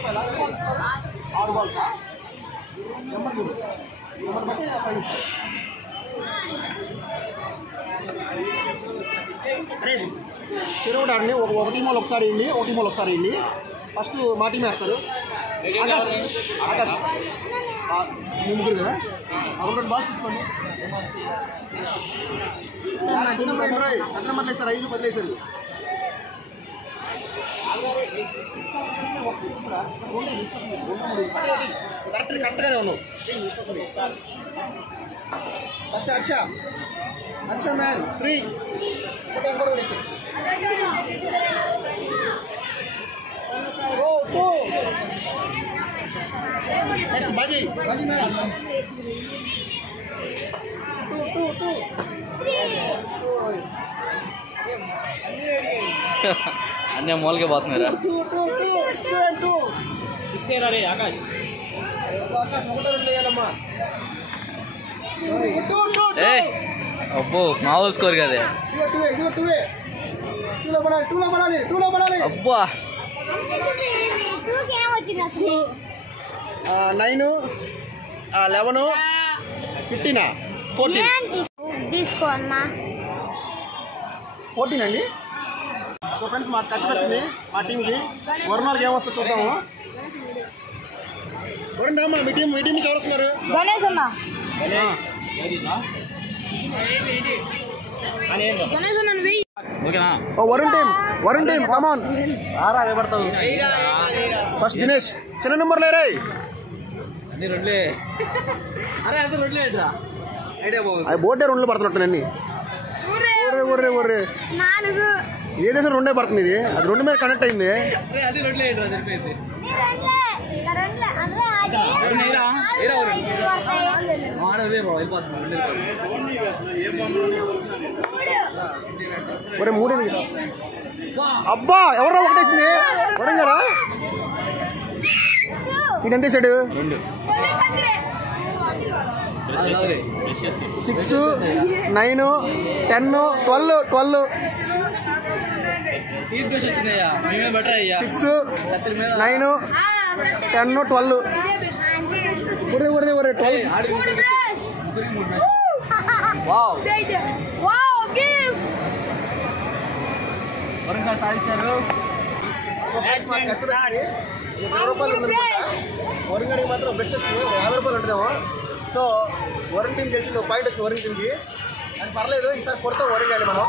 6 balls. Number చూడు. Number బట్టి 5. అరే చెరువు ఆడండి. ఒక టీం వాళ్ళు ఒకసారి వేయండి, ఒక టీం వాళ్ళు ఒకసారి వేయండి. ఫస్ట్ మా టీం వేస్తారు. ఆకాశ్ ముగ్గురు కదా, 2 బాల్స్ తీసుకోండి. అతను వదిలేసారు, 5 వదిలేసారు. కరెక్ట్గానే ఉన్నావు. ఫస్ట్ హర్ష మ్యాన్ 3 కూడా వదిలేసారు. 2 నెక్స్ట్ బాజీ మ్యాన్ 2 అన్నీ మూలకే పోతున్నారా? 2 6 రే ఆకాష్ ఒకటే వేయాలమ్మా. అబ్బో మామూలు స్కోర్ కదా. 2 లో పడాలి. అబ్బా 9 11 15 14 తీసుకో అన్నా 14 అండి. సో ఫ్రెండ్స్ మాకు టచ్ వచ్చింది మా టీంకి. వరుణాలకి ఏమొస్తుందో చూద్దాము. వరుణ్ రామ్మా, మీ టీం నుంచి ఎవరు వస్తున్నారు? గణేష్ అన్న వరుణ్ టీం కమాన్. ఫస్ట్ దినేష్ చిన్న నెంబర్ లేరే. బోర్డే 2 పడుతున్నట్టు అన్ని. ఏ దేశం 2 పడుతుంది. ఇది అది 2 మీద కనెక్ట్ అయింది. ఒరే 3 అబ్బా ఎవరో ఒకటేసింది. వరుణ్ గారా ఇది ఎంత వేసాడు? 6 9 10 12 6 9 10 12 ఒరే 12. వరుణ్ గారికి మాత్రం బెస్ట్ వచ్చింది. 50 రూపాయలు ఉంటుందేమో. సో వరుణ్ టీం గెలిచింది. 1 పాయింట్ వచ్చింది వరుణ్ టీంకి. అది పర్లేదు, ఈసారి కొడతాం వరుణ్ గారిని మనం.